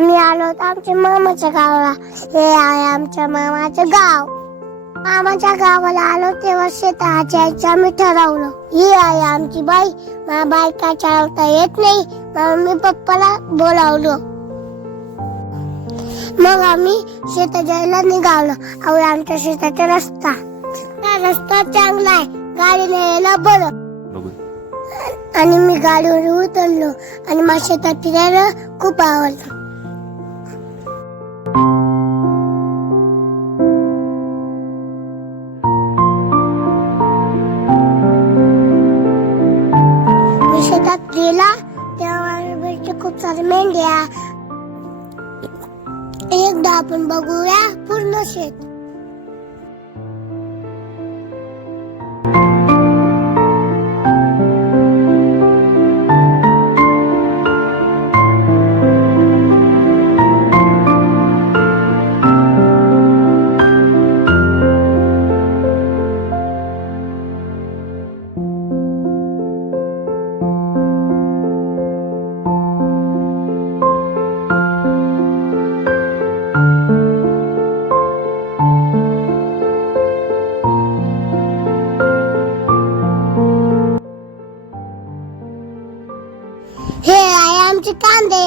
आम्ही आलो होतो आमच्या मामाच्या गावाला. हे आहे आमच्या मामाचं गाव. मामाच्या गावाला आलो तेव्हा शेतात जायचं आम्ही ठरवलं. ही आहे आमची बाई. मला बाई काय चालवता येत नाही. म्हणून मी पप्पाला बोलावलं. मग आम्ही शेतात जायला निघालो. आवड आमच्या शेताचा रस्ता. हा रस्ता चांगला आहे. गाडी यायला बरं. आणि मी गाडीवर उतरलो. आणि मला शेतात फिरायला खूप आवडतं घ्या एकदा आपण बघूया पूर्ण शेत. हे आहे आमचे कांदे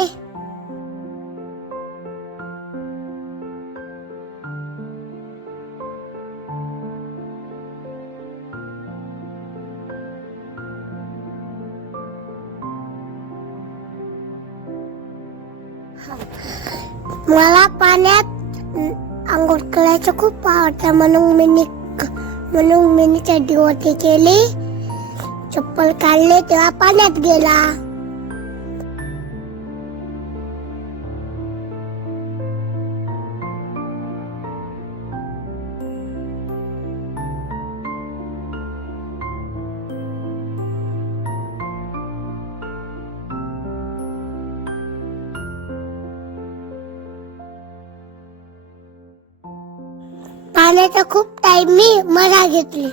मला पाण्यात आंघोळ करायचं खूप आवडतं म्हणून मी निक- म्हणून मी चड्डीवरती केली चप्पल काढले तेव्हा पाण्यात गेला पाण्याचा खूप टाइम मी मजा घेतली.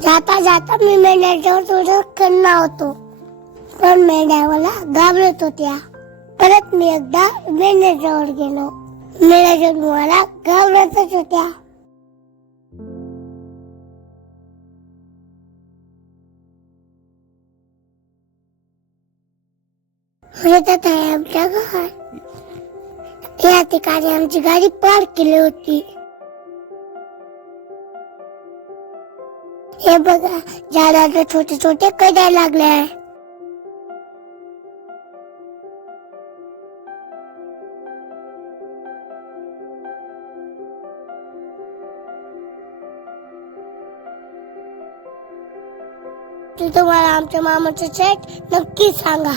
जाता जाता मी मेंढ्याच्यावर थोडं कन्ना होतो. पण मेंढ्या मला घाबरत होत्या. परत मी एकदा मेंढ्याच्यावर गेलो. मेंढ्याजवळ मला घाबरतच होत्या येतात आहे आमच्या घर या ठिकाणी आमची गाडी पार्क केली होती। हे बघा झाडाला छोटे छोटे कड्या लागले आहे ते तुम्हाला आमच्या मामाचं सेट नक्की सांगा.